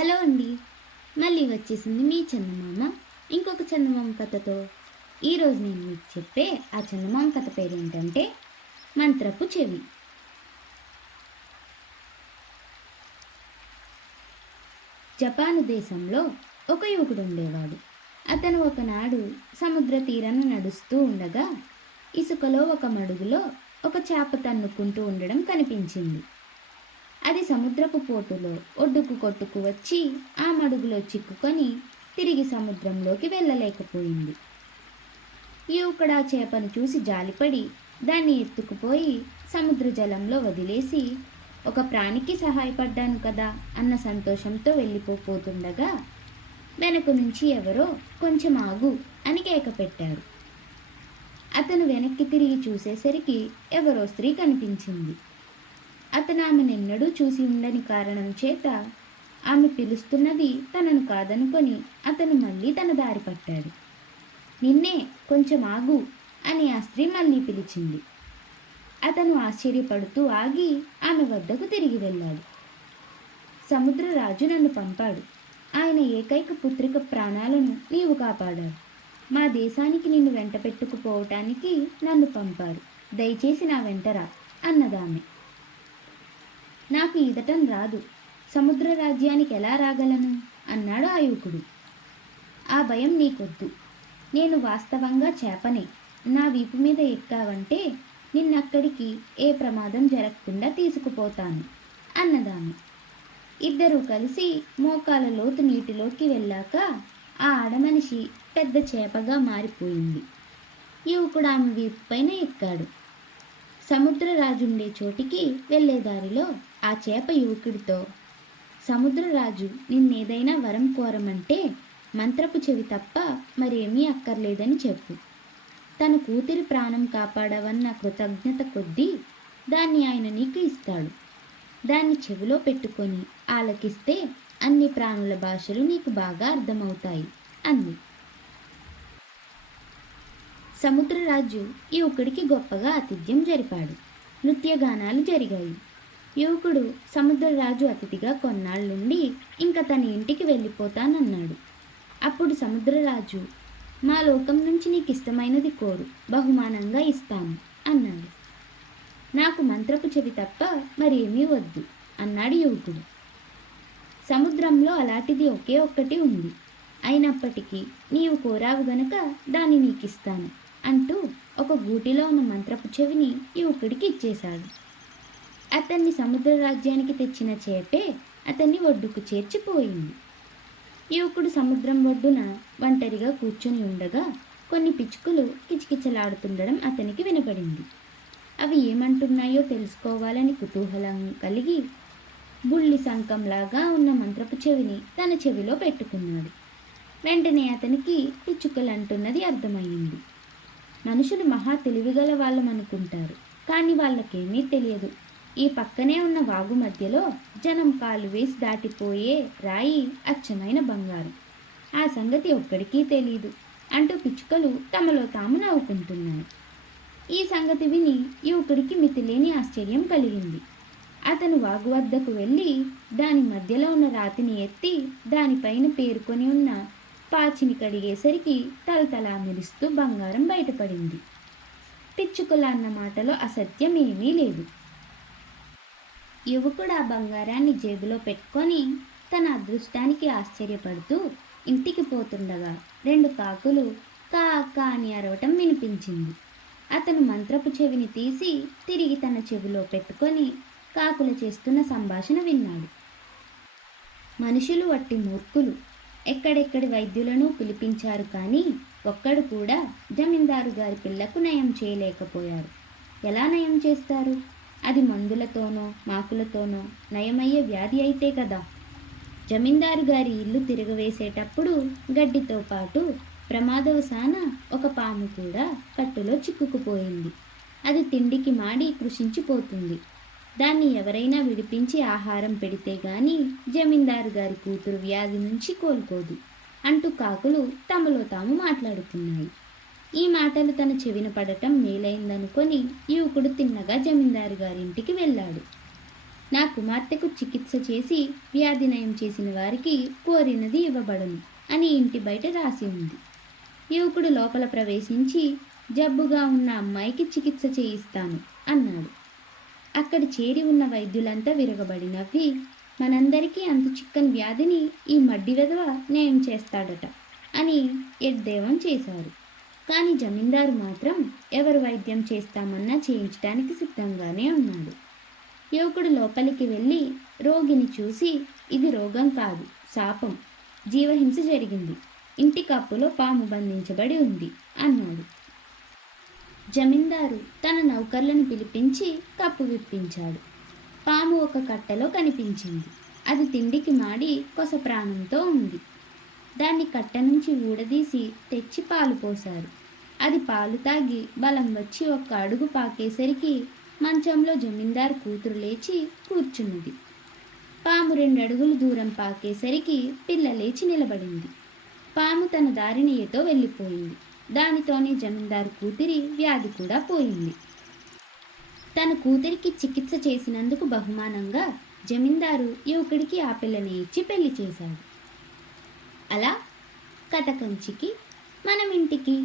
Hello అండి. మళ్ళీ వచ్చేసింది మీ చందమామ ఇంకొక చందమామ కథతో. ఈరోజు నేను మీకు చెప్పే ఆ చందమామ కథ పేరేంటంటే మంత్రపు చెవి. జపాను దేశంలో ఒక యువకుడు ఉండేవాడు. అతను ఒకనాడు సముద్ర తీరాన నడుస్తూ ఉండగా ఇసుకలో ఒక మడుగులో ఒక చేప తన్నుకుంటూ ఉండడం కనిపించింది. అది సముద్రపు పోటులో ఒడ్డుకు కొట్టుకు వచ్చి ఆ మడుగులో చిక్కుకొని తిరిగి సముద్రంలోకి వెళ్ళలేకపోయింది. యువకుడు ఆ చేపను చూసి జాలిపడి దాన్ని ఎత్తుకుపోయి సముద్ర జలంలో వదిలేసి ఒక ప్రాణికి సహాయపడ్డాను కదా అన్న సంతోషంతో వెళ్ళిపోతుండగా వెనక నుంచి ఎవరో కొంచెం ఆగు అని కేక పెట్టారు. అతను వెనక్కి తిరిగి చూసేసరికి ఎవరో స్త్రీ కనిపించింది. అతను ఆమెనెన్నడూ చూసి ఉండని కారణం చేత ఆమె పిలుస్తున్నది తనను కాదనుకొని అతను మళ్ళీ తన దారి పట్టాడు. నిన్నే, కొంచెం ఆగు అని ఆ స్త్రీ మళ్ళీ పిలిచింది. అతను ఆశ్చర్యపడుతూ ఆగి ఆమె వద్దకు తిరిగి వెళ్ళాడు. సముద్రరాజు నన్ను పంపాడు. ఆయన ఏకైక పుత్రిక ప్రాణాలను నీవు కాపాడావు. మా దేశానికి నిన్ను వెంట పెట్టుకుపోవటానికి నన్ను పంపారు. దయచేసి నా వెంటరా అన్నదామె. నాకు ఈదటం రాదు, సముద్ర రాజ్యానికి ఎలా రాగలను అన్నాడు ఆ యువకుడు. ఆ భయం నీకొద్దు, నేను వాస్తవంగా చేపనే. నా వీపు మీద ఎక్కావంటే నిన్నక్కడికి ఏ ప్రమాదం జరగకుండా తీసుకుపోతాను అన్నదామె. ఇద్దరూ కలిసి మోకాల లోతు నీటిలోకి వెళ్ళాక ఆ ఆడమనిషి పెద్ద చేపగా మారిపోయింది. యువకుడు ఆమె వీపు పైన ఎక్కాడు. సముద్రరాజుండే చోటికి వెళ్లే దారిలో ఆ చేప యువకుడితో, సముద్రరాజు నిన్నేదైనా వరం కోరమంటే మంత్రపు చెవి తప్ప మరేమీ అక్కర్లేదని చెప్పు. తన కూతురి ప్రాణం కాపాడవన్న కృతజ్ఞత కొద్దీ దాన్ని ఆయన నీకు ఇస్తాడు. దాన్ని చెవిలో పెట్టుకొని ఆలకిస్తే అన్ని ప్రాణుల భాషలు నీకు బాగా అర్థమవుతాయి అంది. సముద్రరాజు యువకుడికి గొప్పగా ఆతిథ్యం జరిపాడు. నృత్యగానాలు జరిగాయి. యువకుడు సముద్రరాజు అతిథిగా కొన్నాళ్ళుండి ఇంకా తన ఇంటికి వెళ్ళిపోతానన్నాడు. అప్పుడు సముద్రరాజు, మా లోకం నుంచి నీకు ఇష్టమైనది కోరు, బహుమానంగా ఇస్తాను అన్నాడు. నాకు మంత్రపు చెవి తప్ప మరేమీ వద్దు అన్నాడు యువకుడు. సముద్రంలో అలాంటిది ఒకే ఒక్కటి ఉంది. అయినప్పటికీ నీవు కోరావు గనక దాన్ని నీకిస్తాను అంటూ ఒక గూటిలో ఉన్న మంత్రపు చెవిని యువకుడికి ఇచ్చేశాడు. అతన్ని సముద్ర రాజ్యానికి తెచ్చిన చేపే అతన్ని ఒడ్డుకు చేర్చిపోయింది. యువకుడు సముద్రం ఒడ్డున ఒంటరిగా కూర్చొని ఉండగా కొన్ని పిచ్చుకలు కిచకిచలాడుతుండడం అతనికి వినపడింది. అవి ఏమంటున్నాయో తెలుసుకోవాలని కుతూహలం కలిగి బుల్లి శంఖంలాగా ఉన్న మంత్రపు చెవిని తన చెవిలో పెట్టుకున్నాడు. వెంటనే అతనికి పిచ్చుకలు అంటున్నది అర్థమయ్యింది. మనుషులు మహా తెలివిగల వాళ్ళమనుకుంటారు, కానీ వాళ్ళకేమీ తెలియదు. ఈ పక్కనే ఉన్న వాగు మధ్యలో జనం కాలు వేసి దాటిపోయే రాయి అచ్చమైన బంగారం. ఆ సంగతి ఒక్కడికి తెలీదు అంటూ పిచ్చుకలు తమలో తాము నవ్వుకుంటున్నాయి. ఈ సంగతి విని యువకుడికి మితిలేని ఆశ్చర్యం కలిగింది. అతను వాగు వద్దకు వెళ్ళి దాని మధ్యలో ఉన్న రాతిని ఎత్తి దానిపైన పేరుకొని ఉన్న పాచిని కడిగేసరికి తలతలా మెరుస్తూ బంగారం బయటపడింది. పిచ్చుకల అన్న మాటలో అసత్యం ఏమీ లేదు. యువకుడు ఆ బంగారాన్ని జేబులో పెట్టుకొని తన అదృష్టానికి ఆశ్చర్యపడుతూ ఇంటికి పోతుండగా 2 కాకులు కా కా అని అరవటం వినిపించింది. అతను మంత్రపు చెవిని తీసి తిరిగి తన చెవిలో పెట్టుకొని కాకులు చేస్తున్న సంభాషణ విన్నాడు. మనుషులు వట్టి మూర్ఖులు. ఎక్కడెక్కడి వైద్యులను పిలిపించారు, కానీ ఒక్కడు కూడా జమీందారు గారి పిల్లకు నయం చేయలేకపోయారు. ఎలా నయం చేస్తారు? అది మందులతోనో మాకులతోనో నయమయ్యే వ్యాధి అయితే కదా. జమీందారు గారి ఇల్లు తిరగవేసేటప్పుడు గడ్డితో పాటు ప్రమాదవశాన ఒక పాము కూడా కట్టులో చిక్కుకుపోయింది. అది తిండికి మాడి కృషించిపోతుంది. దాన్ని ఎవరైనా విడిపించి ఆహారం పెడితే గాని జమీందారు గారి కూతురు వ్యాధి నుంచి కోలుకోదు అంటూ కాకులు తమలో తాము మాట్లాడుకున్నాయి. ఈ మాటలు తన చెవిన పడటం మేలైందనుకొని యువకుడు తిన్నగా జమీందారు గారింటికి వెళ్ళాడు. నా కుమార్తెకు చికిత్స చేసి వ్యాధి నయం చేసిన వారికి కోరినది ఇవ్వబడును అని ఇంటి బయట రాసి ఉంది. యువకుడు లోపల ప్రవేశించి జబ్బుగా ఉన్న అమ్మాయికి చికిత్స చేయిస్తాను అన్నాడు. అక్కడ చేరి ఉన్న వైద్యులంతా విరగబడి నవ్వి, మనందరికీ అంతు చిక్కని వ్యాధిని ఈ మడ్డి వెధవ నయం చేస్తాడట అని ఎద్దేవం చేశారు. కానీ జమీందారు మాత్రం ఎవరు వైద్యం చేస్తామన్నా చేయించడానికి సిద్ధంగానే ఉన్నాడు. యువకుడు లోపలికి వెళ్ళి రోగిని చూసి, ఇది రోగం కాదు, శాపం, జీవహింస జరిగింది, ఇంటి కప్పులో పాము బంధించబడి ఉంది అన్నాడు. జమీందారు తన నౌకర్లను పిలిపించి కప్పు విప్పించాడు. పాము ఒక కట్టలో కనిపించింది. అది తిండికి మాడి కొస ప్రాణంతో ఉంది. దాన్ని కట్ట నుంచి ఊడదీసి తెచ్చి పాలు పోశారు. అది పాలు తాగి బలం వచ్చి ఒక్క అడుగు పాకేసరికి మంచంలో జమీందారు కూతురు లేచి కూర్చున్నది. పాము 2 అడుగులు దూరం పాకేసరికి పిల్ల లేచి నిలబడింది. పాము తన దారిని ఏతో వెళ్ళిపోయింది. దానితోనే జమీందారు కూతురి వ్యాధి కూడా పోయింది. తన కూతురికి చికిత్స చేసినందుకు బహుమానంగా జమీందారు యువకుడికి ఆ పిల్లని ఇచ్చి పెళ్లి చేశాడు. అలా కథ కంచికి మనం ఇంటికి.